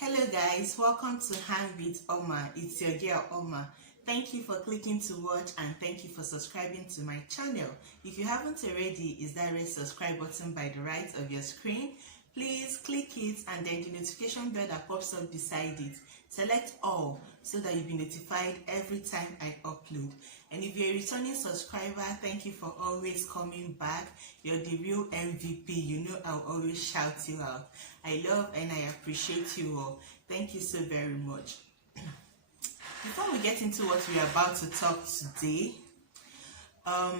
Hello guys, welcome to Hang with Oma. It's your girl Oma. Thank you for clicking to watch and thank you for subscribing to my channel. If you haven't already, is that red subscribe button by the right of your screen? Please click it and then the notification bell that pops up beside it. Select all so that you'll be notified every time I upload. And if you're a returning subscriber, thank you for always coming back. You're the real MVP. You know I'll always shout you out. I love and I appreciate you all. Thank you so very much. Before we get into what we're about to talk today, I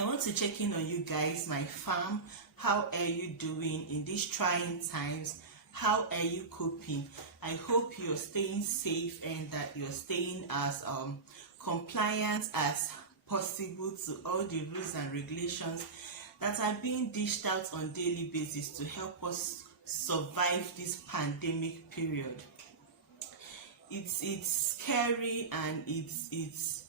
want to check in on you guys, my fam. How are you doing in these trying times? How are you coping? I hope you're staying safe and that you're staying as compliant as possible to all the rules and regulations that are being dished out on a daily basis to help us survive this pandemic period. It's scary and it's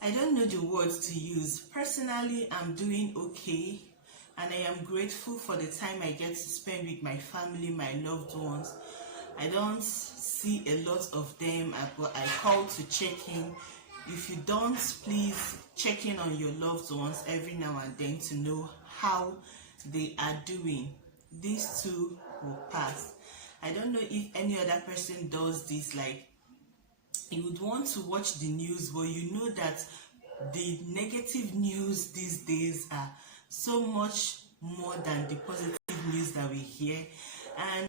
I don't know the words to use. Personally, I'm doing okay and I am grateful for the time I get to spend with my family, my loved ones. I don't see a lot of them, but I call to check in. If you don't, please check in on your loved ones every now and then to know how they are doing. These too will pass. I don't know if any other person does this, like you would want to watch the news, but you know that the negative news these days are so much more than the positive news that we hear. And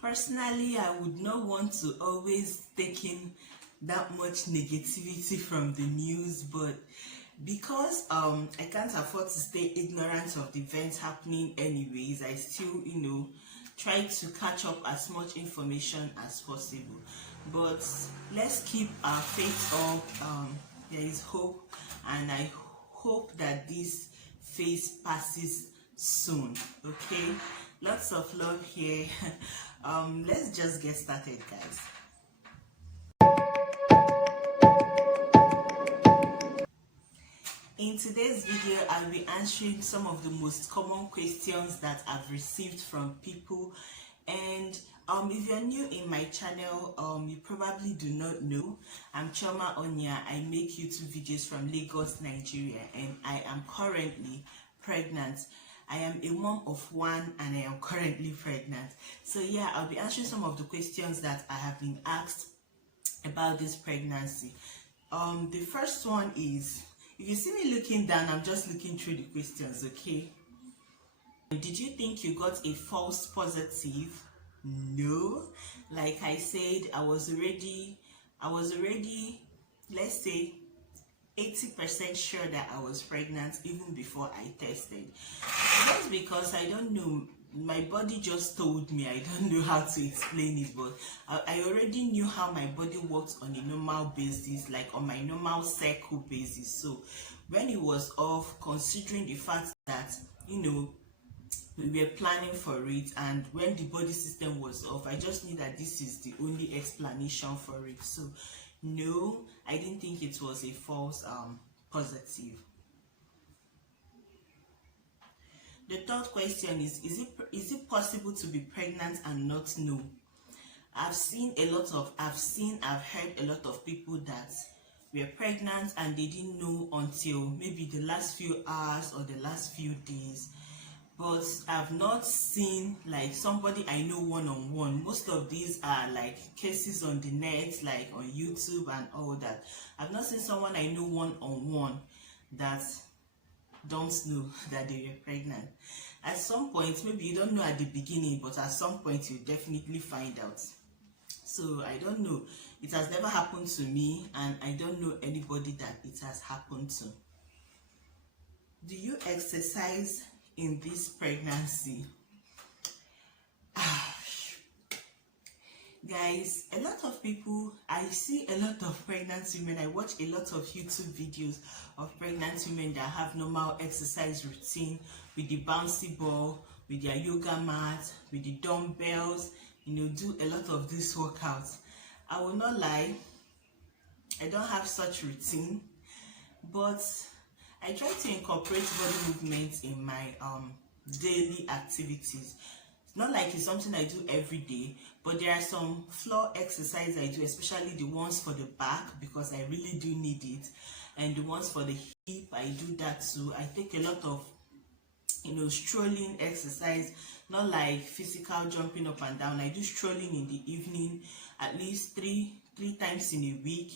personally, I would not want to always take in that much negativity from the news, but because I can't afford to stay ignorant of the events happening anyways, I still, try to catch up as much information as possible. But let's keep our faith up. There is hope, and I hope that this phase passes soon. Okay, lots of love here. Let's just get started, guys. In today's video, I'll be answering some of the most common questions that I've received from people. And if you're new in my channel, you probably do not know, I'm Choma Onya. I make YouTube videos from Lagos, Nigeria, and I am currently pregnant. I am a mom of one and I am currently pregnant. So yeah, I'll be answering some of the questions that I have been asked about this pregnancy. The first one is, if you see me looking down, I'm just looking through the questions, okay? Did you think you got a false positive? No. Like I said, I was already, let's say, 80% sure that I was pregnant even before I tested. Just because I don't know, my body just told me. I don't know how to explain it, but I already knew how my body works on a normal basis, like on my normal cycle basis. So when it was off, considering the fact that we were planning for it, and when the body system was off, I just knew that this is the only explanation for it. So no, I didn't think it was a false positive. The third question is it possible to be pregnant and not know? I've heard a lot of people that were pregnant and they didn't know until maybe the last few hours or the last few days. But I've not seen like somebody I know one-on-one. Most of these are like cases on the net, like on YouTube and all that. I've not seen someone I know one-on-one that don't know that they were pregnant. At some point, maybe you don't know at the beginning, but at some point you definitely find out. So I don't know. It has never happened to me, and I don't know anybody that it has happened to. Do you exercise in this pregnancy? Guys, a lot of people, I see a lot of pregnant women. I watch a lot of YouTube videos of pregnant women that have normal exercise routine with the bouncy ball, with their yoga mat, with the dumbbells, do a lot of these workouts. I will not lie, I don't have such routine, but I try to incorporate body movements in my daily activities. not like it's something I do every day, but there are some floor exercise I do, especially the ones for the back because I really do need it, and the ones for the hip I do that too. I take a lot of strolling exercise, not like physical jumping up and down. I do strolling in the evening at least three times in a week,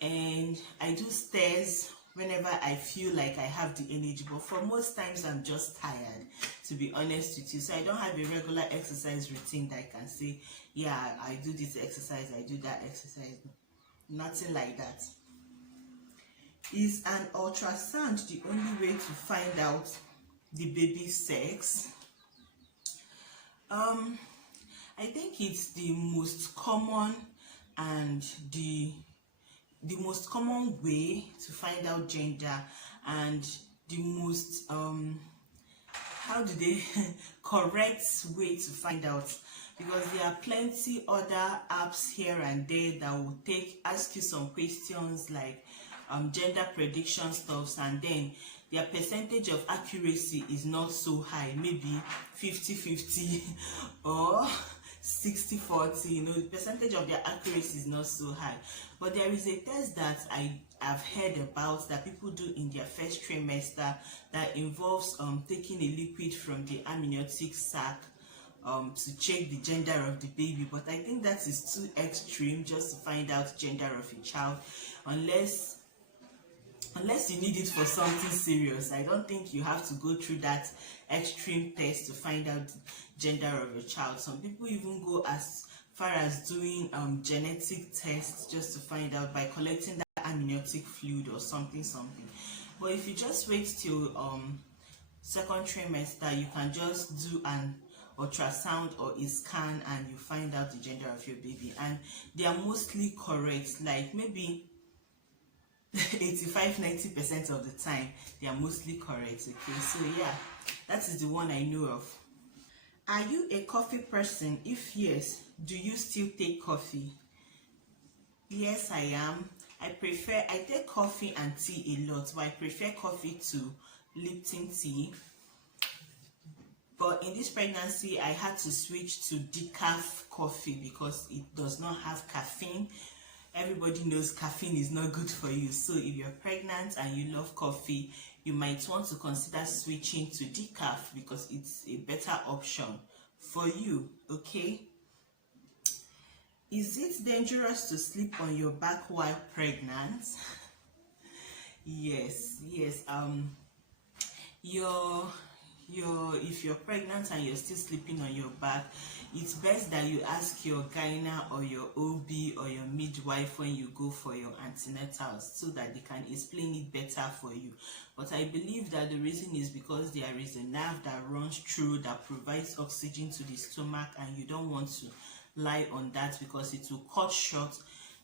and I do stairs whenever I feel like I have the energy, but for most times I'm just tired, to be honest with you. So I don't have a regular exercise routine that I can say, yeah, I do this exercise, I do that exercise. Nothing like that. Is an ultrasound the only way to find out the baby's sex? I think it's the most common and the most common way to find out gender, and the most how do they correct way to find out, because there are plenty other apps here and there that will ask you some questions like gender prediction stuffs, and then their percentage of accuracy is not so high, maybe 50-50 or 60-40. The percentage of their accuracy is not so high. But there is a test that I have heard about that people do in their first trimester that involves taking a liquid from the amniotic sac to check the gender of the baby. But I think that is too extreme just to find out gender of a child, unless you need it for something serious. I don't think you have to go through that extreme test to find out the gender of a child. Some people even go as far as doing genetic tests just to find out by collecting that amniotic fluid or something. But if you just wait till second trimester, you can just do an ultrasound or a scan and you find out the gender of your baby, and they are mostly correct. Like maybe 85-90% of the time they are mostly correct. Okay, so yeah, that is the one I know of. Are you a coffee person? If yes, do you still take coffee? Yes, I am. I take coffee and tea a lot, but I prefer coffee to Lipton tea. But in this pregnancy I had to switch to decaf coffee because it does not have caffeine. Everybody knows caffeine is not good for you. So if you're pregnant and you love coffee, you might want to consider switching to decaf because it's a better option for you. Okay? Is it dangerous to sleep on your back while pregnant? Yes. If you're pregnant and you're still sleeping on your back, it's best that you ask your gyna or your OB or your midwife when you go for your antenatals so that they can explain it better for you. But I believe that the reason is because there is a nerve that runs through that provides oxygen to the stomach, and you don't want to lie on that because it will cut short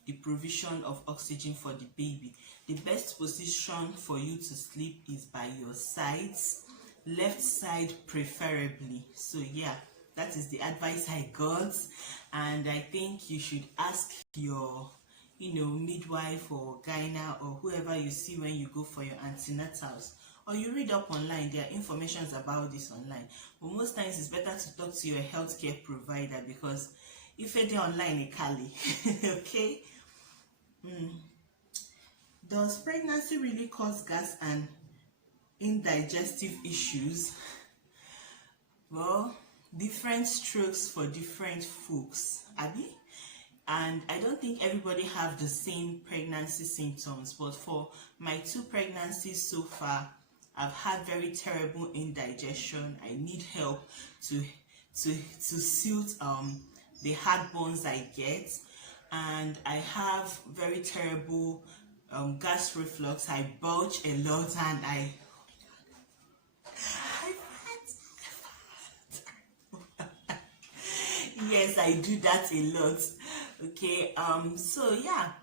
the provision of oxygen for the baby. The best position for you to sleep is by your sides, left side preferably. So yeah, that is the advice I got, and I think you should ask your midwife or gyna or whoever you see when you go for your antenatals, or you read up online. There are informations about this online, but most times it's better to talk to your healthcare provider because if they're online in Cali. Okay. Does pregnancy really cause gas and indigestive issues? Well, different strokes for different folks, Abby. And I don't think everybody have the same pregnancy symptoms, but for my 2 pregnancies so far, I've had very terrible indigestion. I need help to suit the heartburns I get, and I have very terrible gas reflux. I bulge a lot, and I yes, I do that a lot. Okay, so yeah,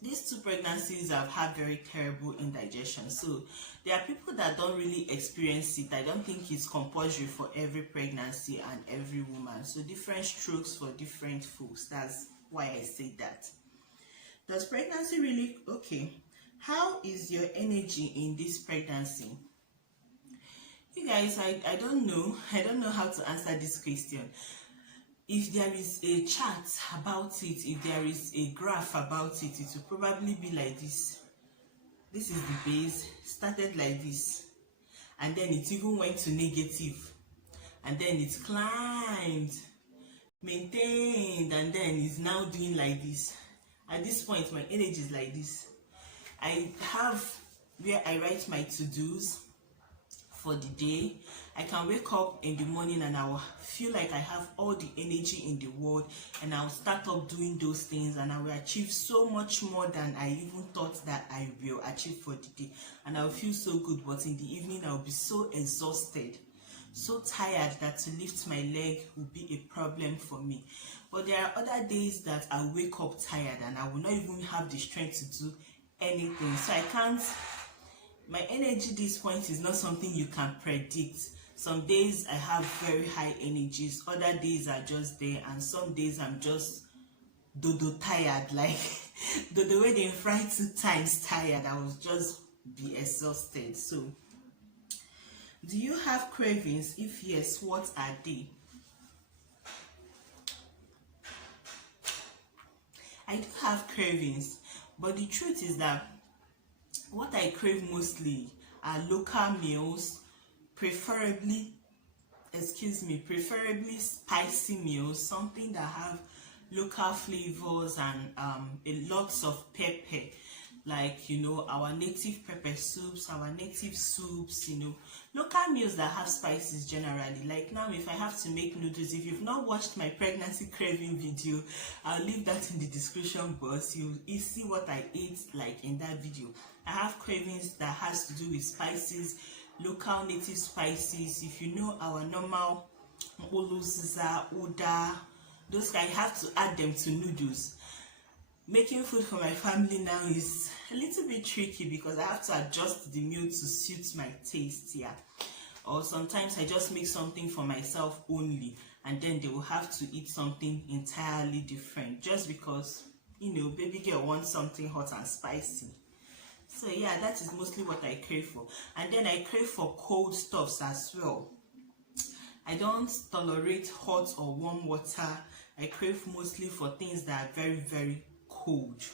these 2 pregnancies I've had very terrible indigestion. So there are people that don't really experience it. I don't think it's compulsory for every pregnancy and every woman. So different strokes for different folks. That's why I say that. Does pregnancy really how is your energy in this pregnancy? You guys, I don't know. I don't know how to answer this question. If there is a chart about it, if there is a graph about it, it will probably be like this. This is the base, started like this, and then it even went to negative, and then it climbed, maintained, and then is now doing like this. At this point, my energy is like this. I have where I write my to-dos for the day. I can wake up in the morning and I will feel like I have all the energy in the world, and I'll start up doing those things, and I will achieve so much more than I even thought that I will achieve for the day, and I'll feel so good. But in the evening I'll be so exhausted, so tired that to lift my leg will be a problem for me. But there are other days that I wake up tired and I will not even have the strength to do anything. So I can't, my energy this point is not something you can predict. Some days I have very high energies, other days are just there, and some days I'm just dodo tired, like the way they fry 2 times tired, I will just be exhausted. So do you have cravings? If yes, what are they? I do have cravings, but the truth is that what I crave mostly are local meals, preferably spicy meals, something that have local flavors and a lots of pepper, like, you know, our native pepper soups, our native soups, you know, local meals that have spices generally. Like now, if I have to make noodles, if you've not watched my pregnancy craving video, I'll leave that in the description box. You see what I ate like in that video. I have cravings that has to do with spices, local native spices. If you know our normal oluziza, uda, those I have to add them to noodles. Making food for my family now is a little bit tricky because I have to adjust the meal to suit my taste, yeah. Or sometimes I just make something for myself only, and then they will have to eat something entirely different just because, you know, baby girl wants something hot and spicy. So yeah, that is mostly what I crave for. And then I crave for cold stuffs as well. I don't tolerate hot or warm water. I crave mostly for things that are very, very cold.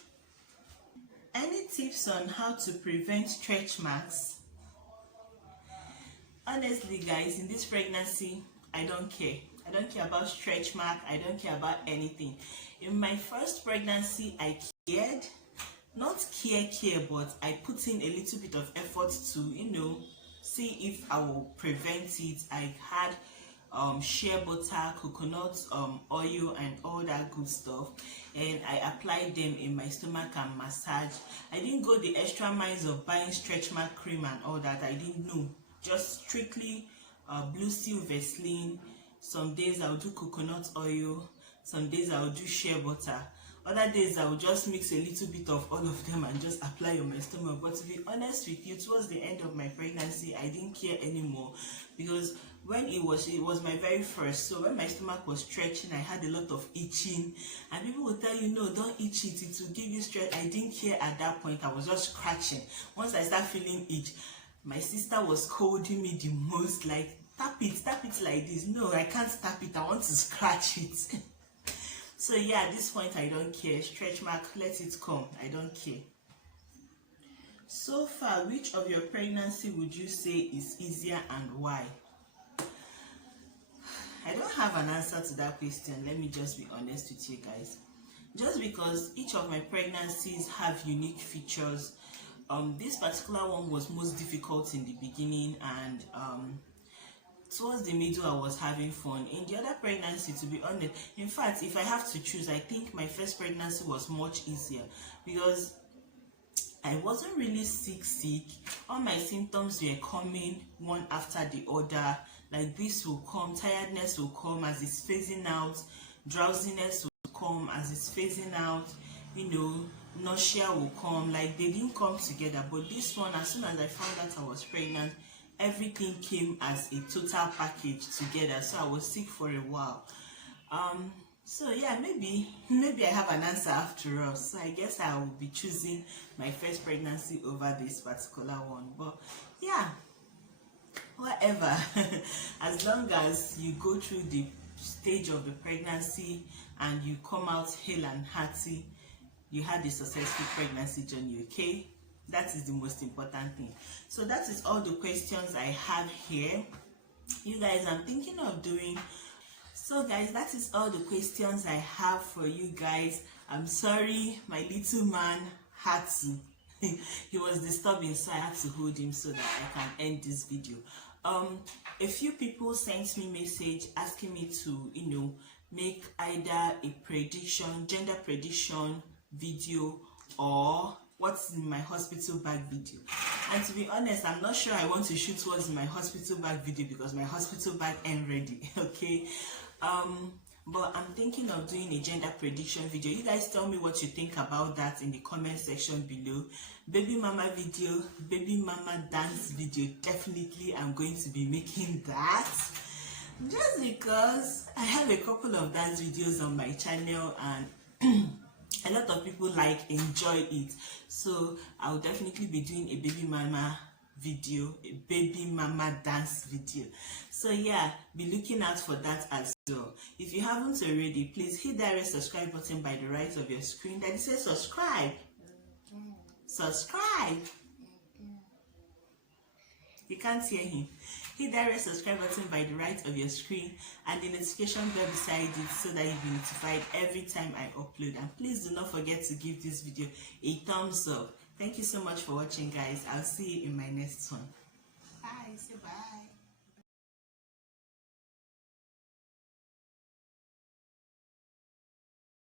Any tips on how to prevent stretch marks? Honestly guys, in this pregnancy, I don't care. I don't care about stretch mark. I don't care about anything. In my first pregnancy, I cared. Not care, but I put in a little bit of effort to, you know, see if I will prevent it. I had shea butter, coconut oil, and all that good stuff, and I applied them in my stomach and massage. I didn't go the extra miles of buying stretch mark cream and all that. I didn't know, just strictly Blue Seal Vaseline. Some days I'll do coconut oil, some days I'll do shea butter, other days I will just mix a little bit of all of them and just apply on my stomach. But to be honest with you, towards the end of my pregnancy, I didn't care anymore, because when it was my very first, so when my stomach was stretching, I had a lot of itching, and people would tell you, no, don't itch it, it will give you stretch. I didn't care at that point. I was just scratching. Once I start feeling itch, my sister was scolding me the most, like, tap it like this. No, I can't tap it, I want to scratch it. So yeah, at this point I don't care. Stretch mark, let it come, I don't care. So far, which of your pregnancy would you say is easier and why? I don't have an answer to that question. Let me just be honest with you guys. Just because each of my pregnancies have unique features. This particular one was most difficult in the beginning, and towards the middle I was having fun. In the other pregnancy, to be honest, in fact, if I have to choose, I think my first pregnancy was much easier because I wasn't really sick. All my symptoms were coming one after the other. Like, this will come, tiredness will come as it's phasing out, drowsiness will come as it's phasing out, you know, nausea will come. Like, they didn't come together. But this one, as soon as I found out I was pregnant, everything came as a total package together. So I was sick for a while. So yeah, maybe I have an answer after all. So I guess I will be choosing my first pregnancy over this particular one. But yeah, whatever. As long as you go through the stage of the pregnancy and you come out hale and hearty, you had a successful pregnancy journey. Okay, that is the most important thing. So that is all the questions I have here. You guys, I'm thinking of doing, so guys, that is all the questions I have for you guys. I'm sorry, my little man had to he was disturbing, so I had to hold him so that I can end this video. A few people sent me message asking me to, make either a prediction, gender prediction video, or what's in my hospital bag video. And to be honest, I'm not sure I want to shoot what's in my hospital bag video because my hospital bag ain't ready. Okay, but I'm thinking of doing a gender prediction video. You guys tell me what you think about that in the comment section below. Baby mama video, baby mama dance video, definitely I'm going to be making that, just because I have a couple of dance videos on my channel and a lot of people enjoy it. So I'll definitely be doing a baby mama video, a baby mama dance video. So yeah, be looking out for that as well. If you haven't already, please hit that red subscribe button by the right of your screen that it says subscribe. Subscribe. You can't hear him. Hit that red subscribe button by the right of your screen and the notification bell beside it so that you'll be notified every time I upload. And please do not forget to give this video a thumbs up. Thank you so much for watching, guys. I'll see you in my next one. Bye. Say bye.